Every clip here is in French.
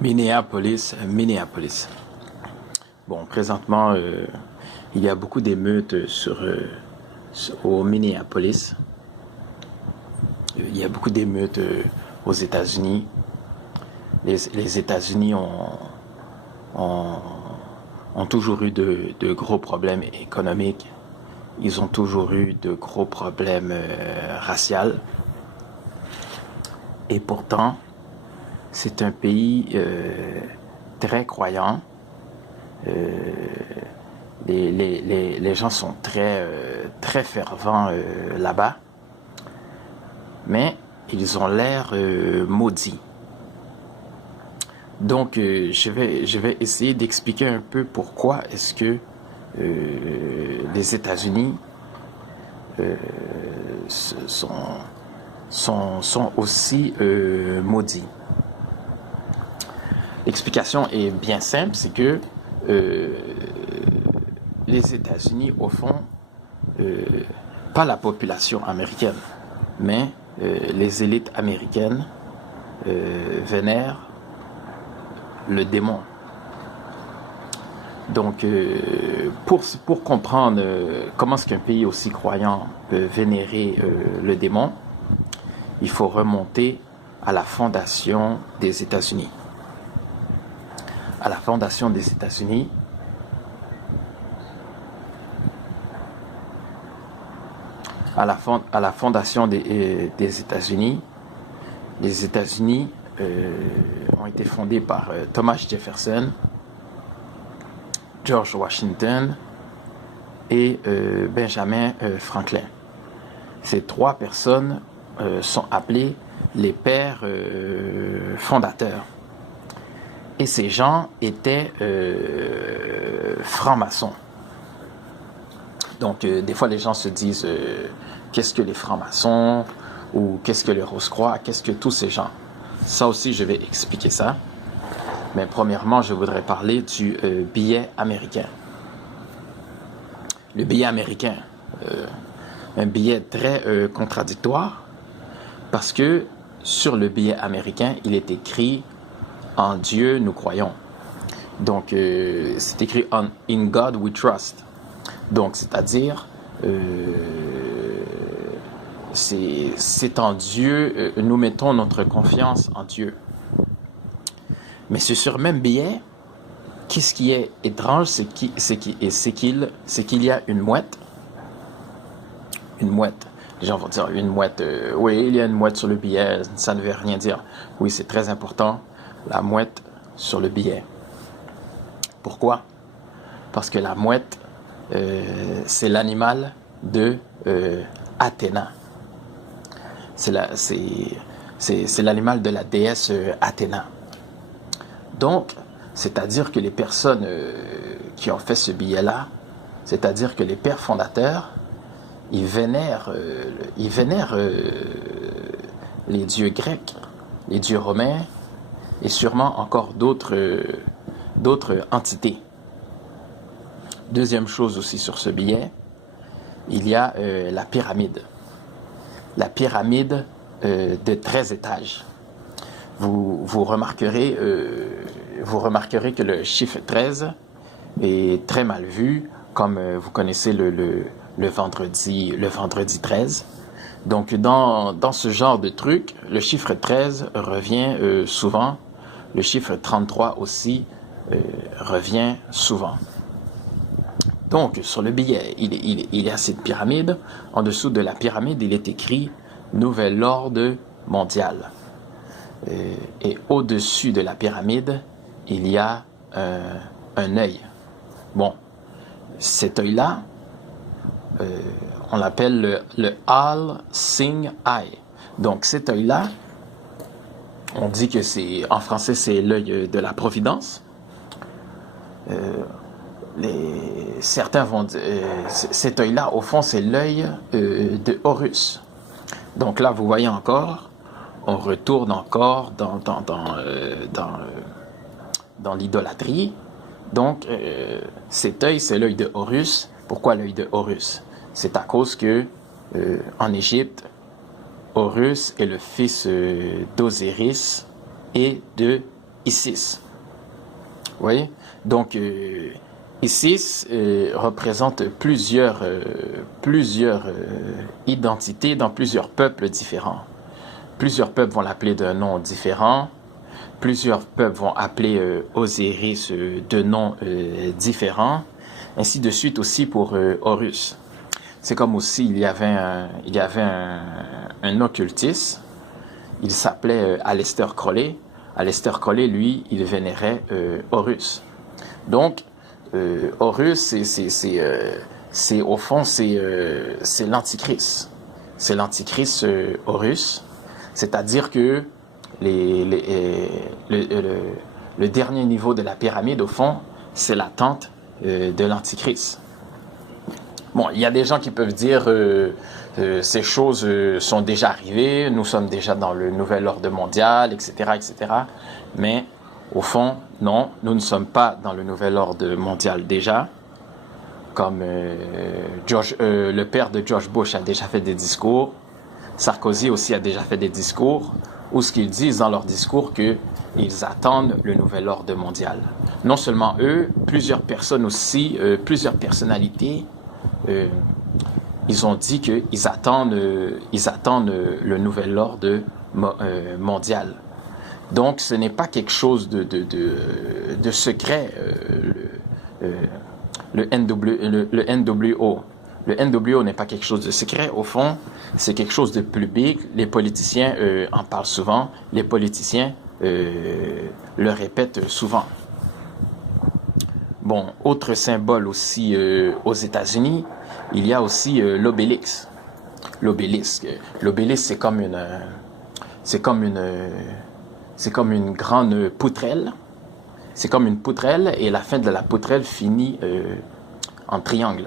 Minneapolis. Bon, présentement, il y a beaucoup d'émeutes au Minneapolis. Il y a beaucoup d'émeutes aux États-Unis. Les États-Unis ont toujours eu de gros problèmes économiques. Ils ont toujours eu de gros problèmes raciaux. Et pourtant, c'est un pays très croyant. Les gens sont très fervents là-bas. Mais ils ont l'air maudits. Donc, je vais essayer d'expliquer un peu pourquoi est-ce que les États-Unis sont aussi maudits. L'explication est bien simple, c'est que les États-Unis, au fond, pas la population américaine, mais les élites américaines vénèrent le démon. Donc, pour comprendre comment est-ce qu'un pays aussi croyant peut vénérer le démon, il faut remonter à la fondation des États-Unis. À la fondation des États-Unis, à la fondation des États-Unis, les États-Unis ont été fondés par Thomas Jefferson, George Washington et Benjamin Franklin. Ces trois personnes sont appelés les pères fondateurs. Et ces gens étaient francs-maçons. Donc, des fois, les gens se disent qu'est-ce que les francs-maçons ou qu'est-ce que les Rose-Croix, qu'est-ce que tous ces gens. Ça aussi, je vais expliquer ça. Mais premièrement, je voudrais parler du billet américain. Le billet américain, un billet très contradictoire, parce que sur le billet américain, il est écrit « En Dieu, nous croyons ». Donc, c'est écrit « In God we trust ». Donc, c'est-à-dire, c'est en Dieu, nous mettons notre confiance en Dieu. Mais sur le même billet, qu'est-ce qui est étrange, c'est qu'il y a une mouette. Une mouette. Les gens vont dire, une mouette, oui, il y a une mouette sur le billet, ça ne veut rien dire. Oui, c'est très important, la mouette sur le billet. Pourquoi? Parce que la mouette, c'est l'animal de Athéna. C'est l'animal de la déesse Athéna. Donc, c'est-à-dire que les personnes qui ont fait ce billet-là, c'est-à-dire que les pères fondateurs, ils vénèrent les dieux grecs, les dieux romains et sûrement encore d'autres entités. Deuxième chose aussi sur ce billet, il y a la pyramide. La pyramide de 13 étages. Vous remarquerez que le chiffre 13 est très mal vu, comme vous connaissez le vendredi 13. Donc, dans ce genre de truc, le chiffre 13 revient souvent. Le chiffre 33 aussi revient souvent. Donc, sur le billet, il y a cette pyramide. En dessous de la pyramide, il est écrit « Nouvel ordre mondial ». Et au-dessus de la pyramide, il y a un œil. Bon, cet œil-là, on l'appelle le All-Seeing Eye. Donc, cet œil-là, on dit que en français, c'est l'œil de la providence. Certains vont dire, cet œil-là, au fond, c'est l'œil de Horus. Donc là, vous voyez encore, on retourne encore dans l'idolâtrie. Donc, cet œil, c'est l'œil de Horus. Pourquoi l'œil de Horus? C'est à cause que, en Égypte, Horus est le fils d'Osiris et de Isis. Vous voyez? Donc, Isis représente plusieurs identités dans plusieurs peuples différents. Plusieurs peuples vont l'appeler d'un nom différent. Plusieurs peuples vont appeler Osiris de noms différents. Ainsi de suite aussi pour Horus. C'est comme aussi il y avait un occultiste. Il s'appelait Aleister Crowley. Aleister Crowley, lui, il vénérait Horus. Donc, Horus, au fond, c'est l'antichrist. C'est l'antichrist Horus. C'est-à-dire que le dernier niveau de la pyramide, au fond, c'est la tente de l'antichrist. Bon, il y a des gens qui peuvent dire ces choses sont déjà arrivées, nous sommes déjà dans le nouvel ordre mondial, etc., etc. Mais au fond, non, nous ne sommes pas dans le nouvel ordre mondial déjà. Comme le père de George Bush a déjà fait des discours, Sarkozy aussi a déjà fait des discours, où ce qu'ils disent dans leurs discours qu'ils attendent le nouvel ordre mondial. Non seulement eux, plusieurs personnes aussi, plusieurs personnalités, ils ont dit qu'ils attendent le nouvel ordre mondial. Donc, ce n'est pas quelque chose de secret, le NWO. Le NWO n'est pas quelque chose de secret. Au fond, c'est quelque chose de public. Les politiciens en parlent souvent. Les politiciens le répètent souvent. Bon, autre symbole aussi aux États-Unis, il y a aussi l'obélisque. L'obélisque, c'est comme une grande poutrelle. C'est comme une poutrelle et la fin de la poutrelle finit en triangle.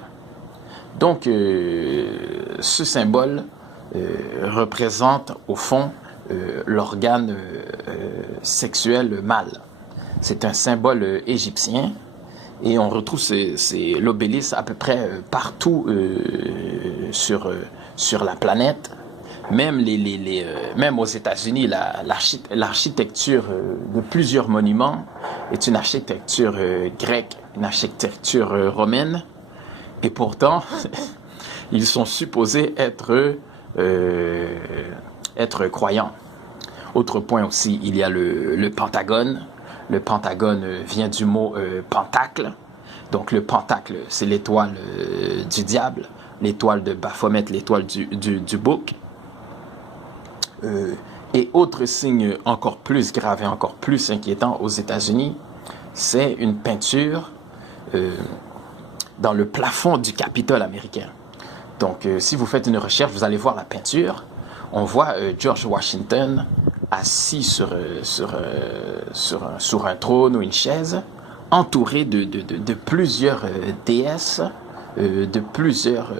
Donc, ce symbole représente au fond l'organe sexuel mâle. C'est un symbole égyptien et on retrouve l'obélisque à peu près partout sur la planète. Même, même aux États-Unis, l'architecture de plusieurs monuments est une architecture grecque, une architecture romaine. Et pourtant, ils sont supposés être croyants. Autre point aussi, il y a le Pentagone. Le Pentagone vient du mot pentacle. Donc le pentacle, c'est l'étoile du diable, l'étoile de Baphomet, l'étoile du bouc. Et autre signe encore plus grave et encore plus inquiétant aux États-Unis, c'est une peinture dans le plafond du Capitole américain. Donc, si vous faites une recherche, vous allez voir la peinture. On voit George Washington assis sur un trône ou une chaise, entouré de plusieurs déesses, de plusieurs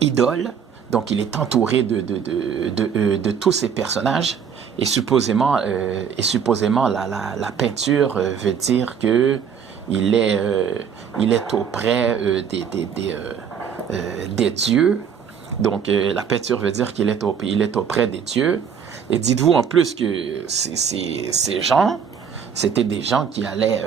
idoles. Donc, il est entouré de tous ces personnages. Et supposément la peinture veut dire que il est auprès des dieux. Donc la peinture veut dire qu'il est auprès des dieux. Et dites-vous en plus que ces gens, c'était des gens qui allaient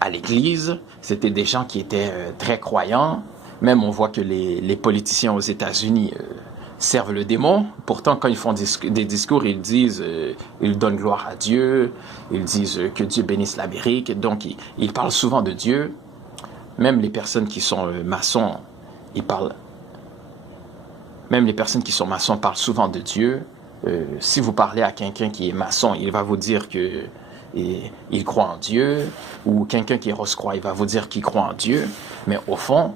à l'église. C'était des gens qui étaient très croyants. Même on voit que les politiciens aux États-Unis servent le démon. Pourtant, quand ils font des discours, ils disent, ils donnent gloire à Dieu, ils disent que Dieu bénisse l'Amérique. Donc, ils parlent souvent de Dieu. Même les personnes qui sont maçons, même les personnes qui sont maçons parlent souvent de Dieu. Si vous parlez à quelqu'un qui est maçon, il va vous dire que il croit en Dieu. Ou quelqu'un qui est rose-croix, il va vous dire qu'il croit en Dieu. Mais au fond,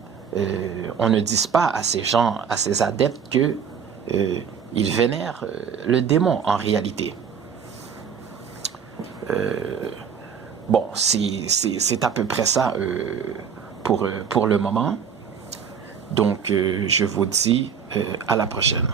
on ne dit pas à ces gens, à ces adeptes que ils vénèrent le démon en réalité. Bon, c'est à peu près ça pour le moment. Donc, je vous dis à la prochaine.